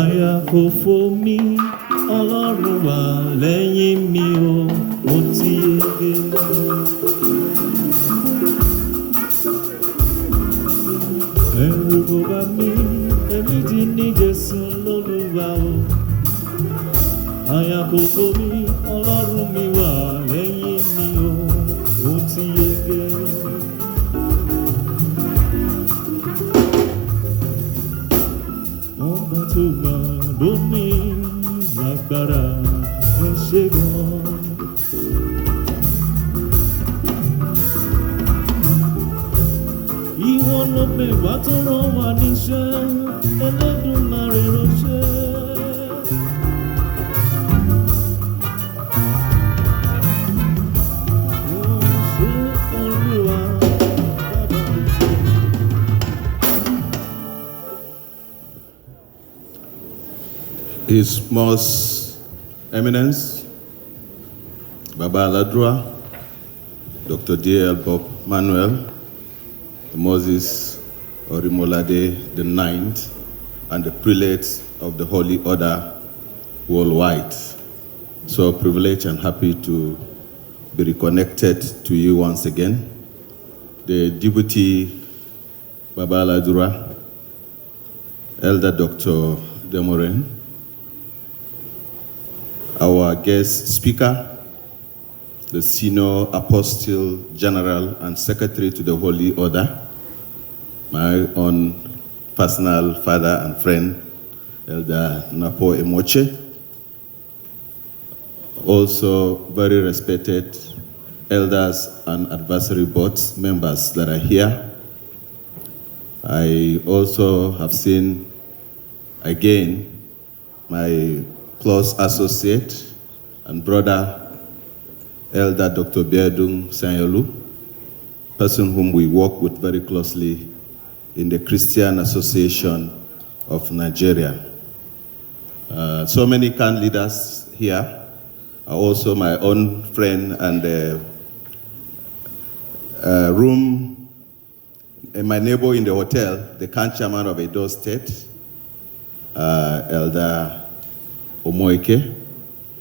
Àyà kò fò mí, Ọlọ́run wà lẹ́yìn mi o, mo ti yege. Ẹ̀rù kò bà mí, èmi ti ní Jésù lólúwa o. Àyà kò fò mí, Ọlọ́run mi wà lẹ́yìn mi o, mo ti yege. Ọba tó wà lónìí lágbára ẹ ṣé gan. Ìwọ ló pè wá tó rán wa níṣẹ́, Ẹlẹ́dùmarè ránṣẹ́. Ó ṣé Olúwa bàbá mi. His Most Eminence, Baba Aladra, Dr. D.L. Bob Manuel, Moses Orimolade the Ninth, and the prelates of the Holy Order worldwide. So privileged and happy to be reconnected to you once again. The Deputy Baba Aladra, Elder Dr. Demoren, our guest speaker, the Senior Apostle General and Secretary to the Holy Order, my own personal father and friend, Elder Napo Emoche. Also very respected elders and advisory boards members that are here. I also have seen again my close associate and brother, Elder Dr. Biadung Sanyolu, person whom we work with very closely in the Christian Association of Nigeria. So many CAN leaders here are also my own friend and my neighbor in the hotel, the CAN chairman of Edo State, Elder Omoike.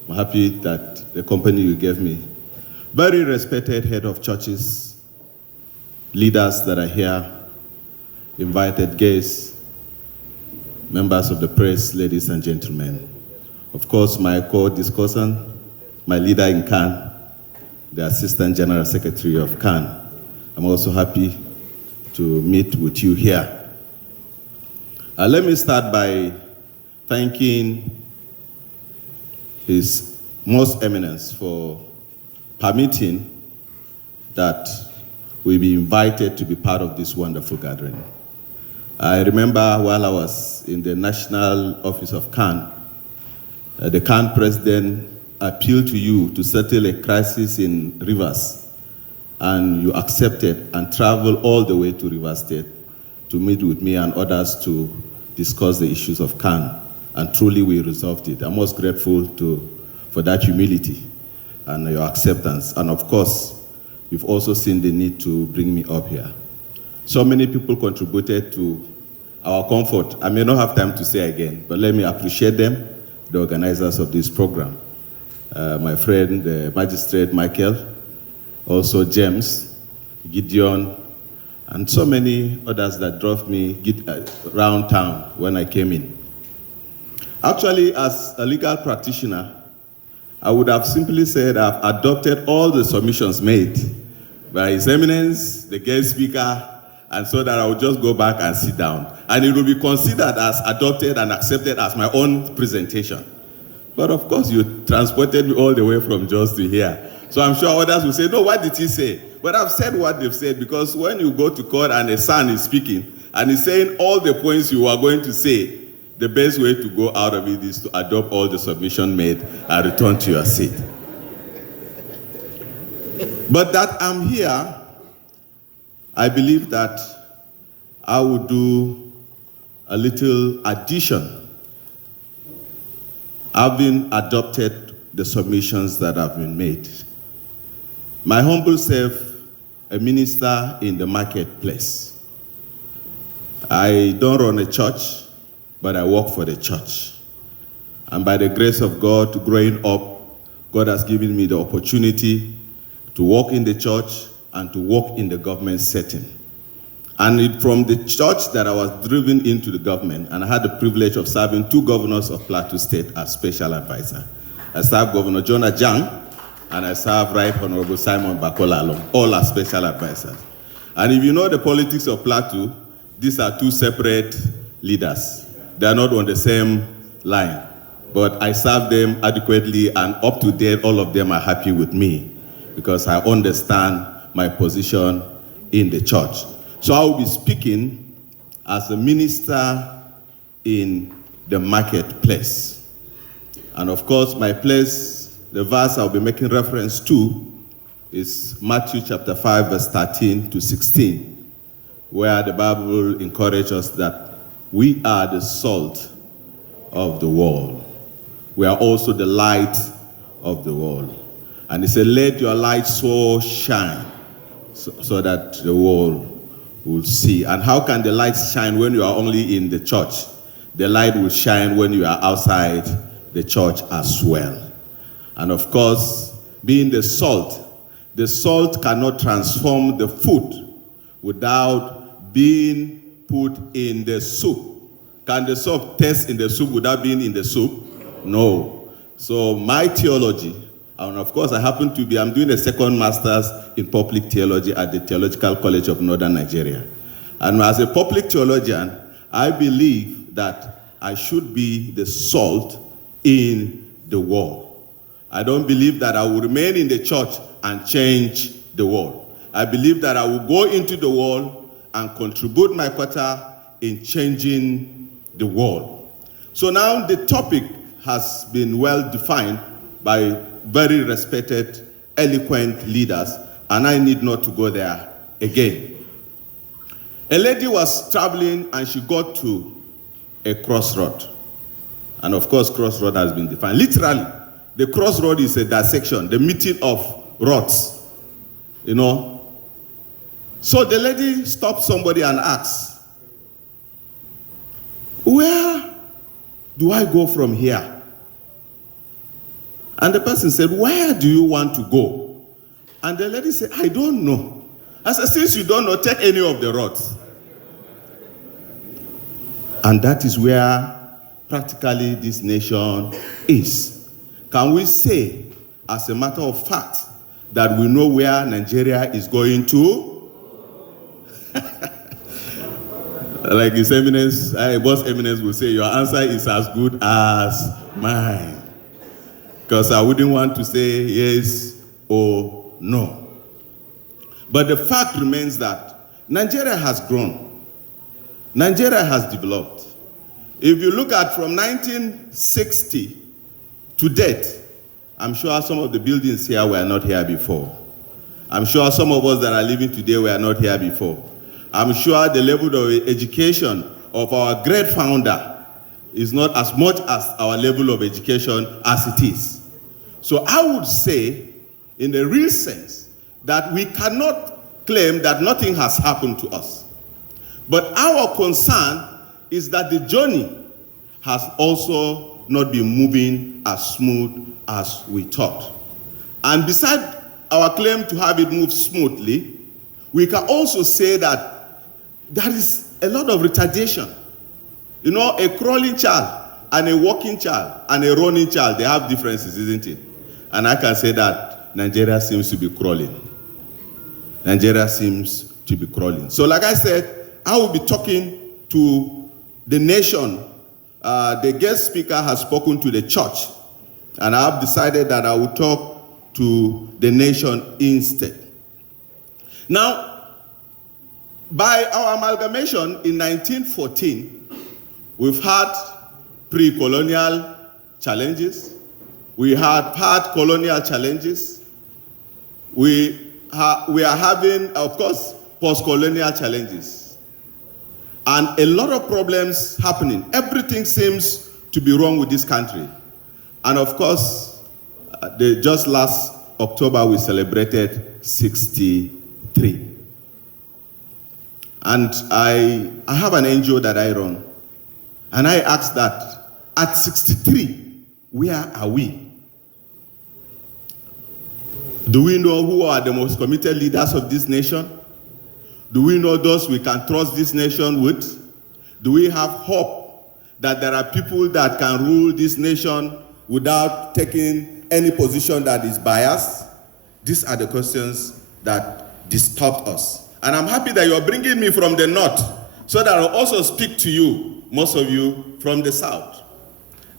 I'm happy that the company you gave me. Very respected head of churches, leaders that are here, invited guests, members of the press, ladies and gentlemen. Of course, my co-discussant, my leader in CAN, the Assistant General Secretary of CAN. I'm also happy to meet with you here. Let me start by thanking His Most Eminence for permitting that we be invited to be part of this wonderful gathering. I remember while I was in the National Office of CAN, the CAN president appealed to you to settle a crisis in Rivers, and you accepted and traveled all the way to Rivers State to meet with me and others to discuss the issues of CAN, and truly we resolved it. I'm most grateful for that humility and your acceptance. And of course, you've also seen the need to bring me up here. So many people contributed to our comfort. I may not have time to say again, but let me appreciate them, the organizers of this program. My friend, the magistrate Michael, also James, Gideon, and so many others that drove me around town when I came in. Actually, as a legal practitioner, I would have simply said I've adopted all the submissions made by His Eminence, the guest speaker, and so that I would just go back and sit down. And it will be considered as adopted and accepted as my own presentation. But of course, you transported me all the way from Jos to here. So I'm sure others will say, no, what did he say? But I've said what they've said, because when you go to court and a son is speaking, and he's saying all the points you are going to say, the best way to go out of it is to adopt all the submission made and return to your seat. But that I'm here, I believe that I will do a little addition, having adopted the submissions that have been made. My humble self, a minister in the marketplace. I don't run a church, but I work for the church. And by the grace of God, growing up, God has given me the opportunity to work in the church and to work in the government setting. And from the church that I was driven into the government, and I had the privilege of serving 2 governors of Plateau State as special advisor. I served Governor Jonah Jang, and I served Right Honorable Simon Bakola, all as special advisors. And if you know the politics of Plateau, these are 2 separate leaders. They are not on the same line. But I serve them adequately, and up to date, all of them are happy with me because I understand my position in the church. So I will be speaking as a minister in the marketplace. And of course, my place, the verse I'll be making reference to is Matthew chapter 5, verse 13 to 16, where the Bible encourages us that we are the salt of the world. We are also the light of the world. And it said, let your light so shine so that the world will see. And how can the light shine when you are only in the church? The light will shine when you are outside the church as well. And of course, being the salt cannot transform the food without being put in the soup. Can the soup taste in the soup without being in the soup? No. So my theology, and of course I'm doing a second master's in public theology at the Theological College of Northern Nigeria. And as a public theologian, I believe that I should be the salt in the world. I don't believe that I will remain in the church and change the world. I believe that I will go into the world and contribute my quota in changing the world. So now the topic has been well defined by very respected, eloquent leaders, and I need not to go there again. A lady was traveling and she got to a crossroad. And of course, crossroad has been defined. Literally, the crossroad is a dissection, the meeting of roads, you know. So the lady stopped somebody and asked, where do I go from here? And the person said, where do you want to go? And the lady said, I don't know. I said, since you don't know, take any of the roads. And that is where practically this nation is. Can we say, as a matter of fact, that we know where Nigeria is going to? Like His Eminence, Boss Eminence will say, your answer is as good as mine. Because I wouldn't want to say yes or no. But the fact remains that Nigeria has grown. Nigeria has developed. If you look at from 1960 to date, I'm sure some of the buildings here were not here before. I'm sure some of us that are living today were not here before. I'm sure the level of education of our great founder is not as much as our level of education as it is. So I would say, in the real sense, that we cannot claim that nothing has happened to us. But our concern is that the journey has also not been moving as smooth as we thought. And besides our claim to have it move smoothly, we can also say that there is a lot of retardation. You know, a crawling child and a walking child and a running child, they have differences, isn't it? And I can say that Nigeria seems to be crawling. Nigeria seems to be crawling. So like I said, I will be talking to the nation. The guest speaker has spoken to the church. And I have decided that I will talk to the nation instead. Now, by our amalgamation in 1914, we've had pre-colonial challenges. We had part colonial challenges. We are having, of course, post-colonial challenges. And a lot of problems happening. Everything seems to be wrong with this country. And of course, just last October, we celebrated 63. And I have an NGO that I run. And I asked that, at 63, where are we? Do we know who are the most committed leaders of this nation? Do we know those we can trust this nation with? Do we have hope that there are people that can rule this nation without taking any position that is biased? These are the questions that disturb us. And I'm happy that you're bringing me from the north so that I'll also speak to you, most of you, from the south.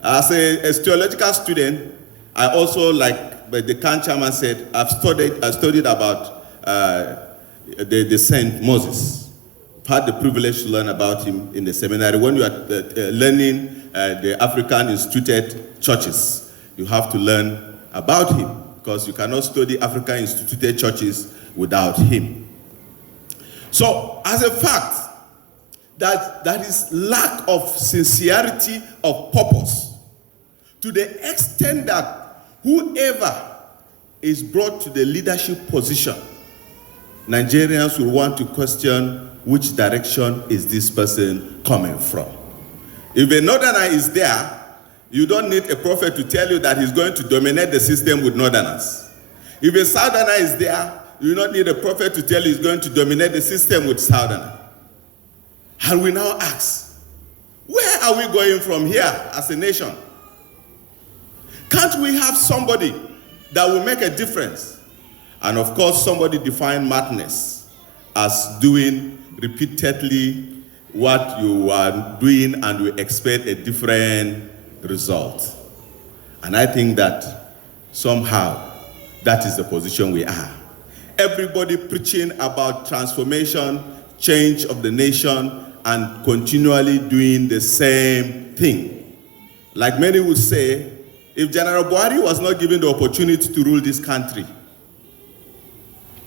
As a theological student, I also, like the Khan chairman said, I've studied about the Saint Moses. I've had the privilege to learn about him in the seminary. When you are learning the African instituted churches, you have to learn about him, because you cannot study African instituted churches without him. So, as a fact, that is lack of sincerity of purpose, to the extent that whoever is brought to the leadership position, Nigerians will want to question which direction is this person coming from. If a northerner is there, you don't need a prophet to tell you that he's going to dominate the system with northerners. If a southerner is there, you don't need a prophet to tell you he's going to dominate the system with southerner. And we now ask, where are we going from here as a nation? Can't we have somebody that will make a difference? And of course, somebody defined madness as doing repeatedly what you are doing and you expect a different result. And I think that somehow that is the position we are. Everybody preaching about transformation, change of the nation, and continually doing the same thing. Like many would say, if General Barr was not given the opportunity to rule this country,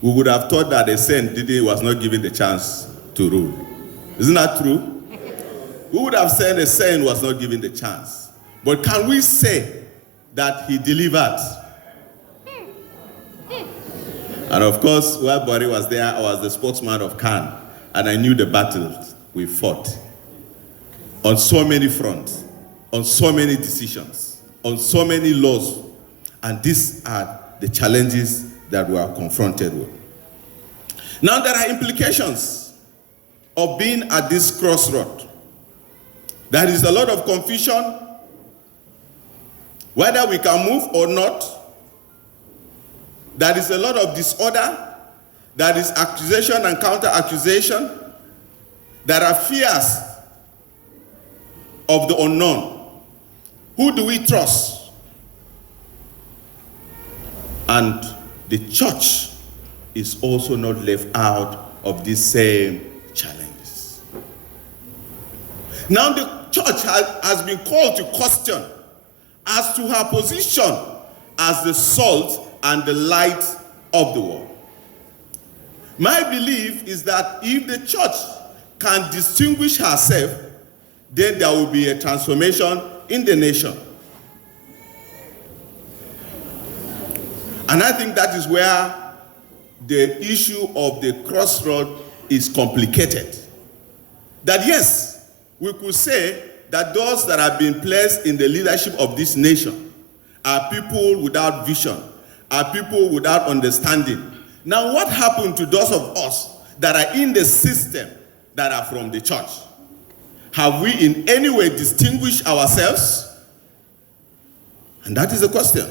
we would have thought that a saint was not given the chance to rule. Isn't that true? We would have said a saint was not given the chance. But can we say that he delivered? And of course, while Barr was there, I was the spokesman of Khan, and I knew the battles we fought on so many fronts, on so many decisions, on so many laws. And these are the challenges that we are confronted with. Now, there are implications of being at this crossroad. There is a lot of confusion, whether we can move or not. There is a lot of disorder. There is accusation and counter-accusation. There are fears of the unknown. Who do we trust? And the church is also not left out of these same challenges. Now the church has been called to question as to her position as the salt and the light of the world. My belief is that if the church can distinguish herself, then there will be a transformation in the nation. And I think that is where the issue of the crossroad is complicated. That yes, we could say that those that have been placed in the leadership of this nation are people without vision, are people without understanding. Now, what happened to those of us that are in the system that are from the church? Have we in any way distinguished ourselves? And that is the question.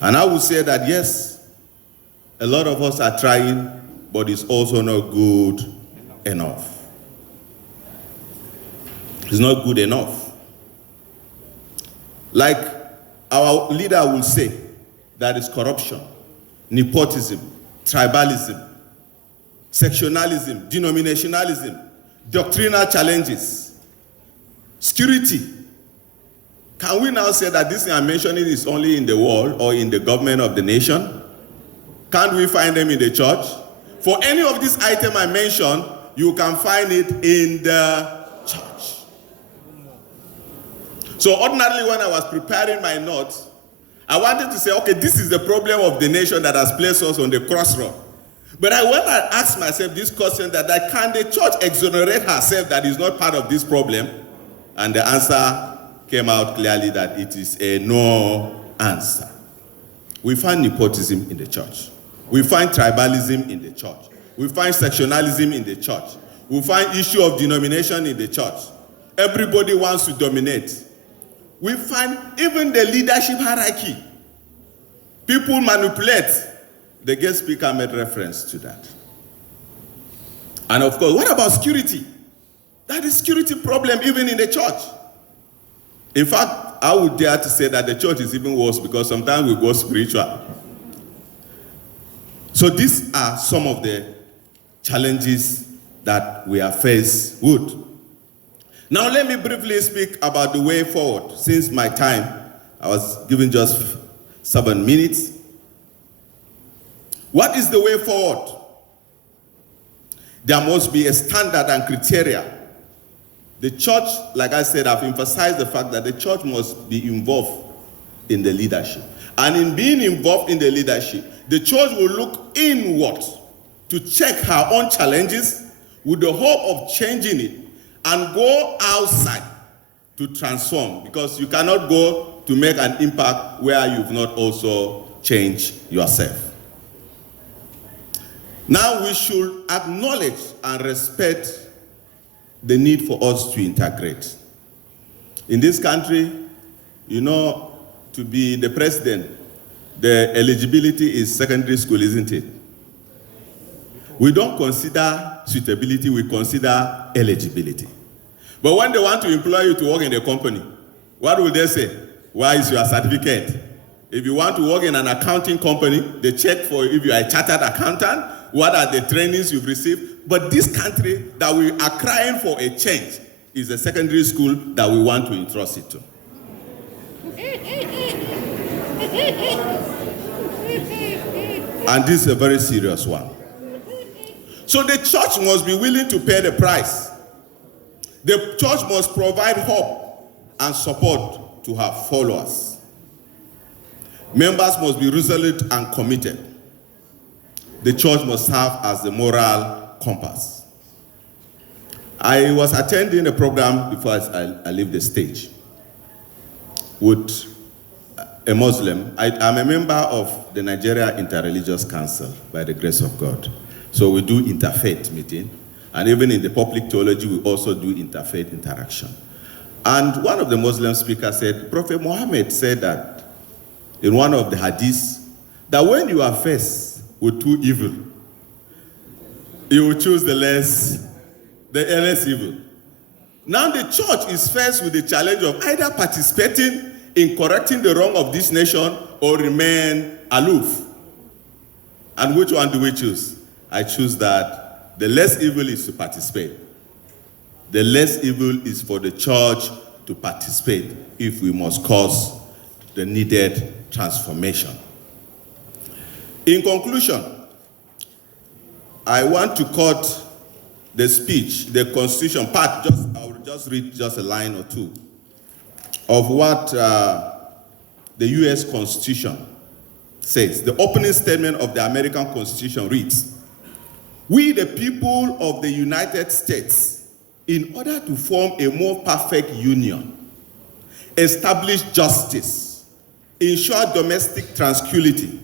And I would say that yes, a lot of us are trying, but it's also not good enough. It's not good enough. Like our leader will say, that is corruption, nepotism, tribalism, sectionalism, denominationalism, doctrinal challenges, security. Can we now say that this thing I'm mentioning is only in the world or in the government of the nation? Can't we find them in the church? For any of these items I mentioned, you can find it in the church. So ordinarily when I was preparing my notes, I wanted to say, okay, this is the problem of the nation that has placed us on the crossroad. But I went and asked myself this question that can the church exonerate herself that is not part of this problem? And the answer came out clearly that it is a no answer. We find nepotism in the church. We find tribalism in the church. We find sectionalism in the church. We find issue of denomination in the church. Everybody wants to dominate. We find even the leadership hierarchy. People manipulate. The guest speaker made reference to that. And of course, what about security? That is security problem even in the church. In fact, I would dare to say that the church is even worse because sometimes we go spiritual. So these are some of the challenges that we are faced with. Now let me briefly speak about the way forward. Since my time, I was given just 7 minutes. What is the way forward? There must be a standard and criteria. The church, like I said, I've emphasized the fact that the church must be involved in the leadership. And in being involved in the leadership, the church will look inward to check her own challenges with the hope of changing it and go outside to transform, because you cannot go to make an impact where you've not also changed yourself. Now we should acknowledge and respect the need for us to integrate. In this country, you know, to be the president, the eligibility is secondary school, isn't it? We don't consider suitability, we consider eligibility. But when they want to employ you to work in a company, what will they say? Where is your certificate? If you want to work in an accounting company, they check for if you are a chartered accountant, what are the trainings you've received. But this country that we are crying for a change is a secondary school that we want to entrust it to. And this is a very serious one. So the church must be willing to pay the price. The church must provide hope and support to her followers. Members must be resolute and committed. The church must serve as the moral compass. I was attending a program before I leave the stage with a Muslim. I'm a member of the Nigeria Interreligious Council by the grace of God. So we do interfaith meeting, and even in the public theology, we also do interfaith interaction. And one of the Muslim speakers said, Prophet Muhammad said that in one of the hadiths, that when you are faced with two evil, you will choose the less evil. Now the church is faced with the challenge of either participating in correcting the wrong of this nation or remain aloof. And which one do we choose? I choose that the less evil is to participate. The less evil is for the church to participate if we must cause the needed transformation. In conclusion, I want to quote the speech, the Constitution part. I will just read just a line or two of what the U.S. Constitution says. The opening statement of the American Constitution reads, "We, the people of the United States, in order to form a more perfect union, establish justice, ensure domestic tranquility,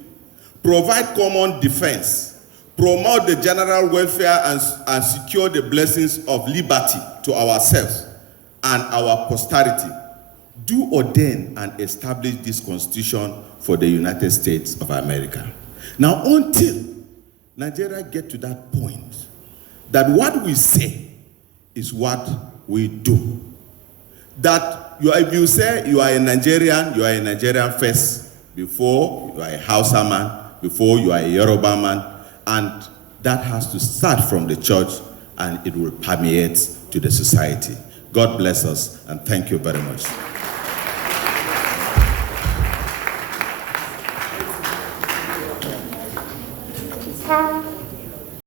provide common defense, promote the general welfare and secure the blessings of liberty to ourselves and our posterity, do ordain and establish this Constitution for the United States of America." Now, until Nigeria get to that point, that what we say is what we do. That if you say you are a Nigerian first before you are a Hausa man, before you are a Yoruba man, and that has to start from the church and it will permeate to the society. God bless us and thank you very much.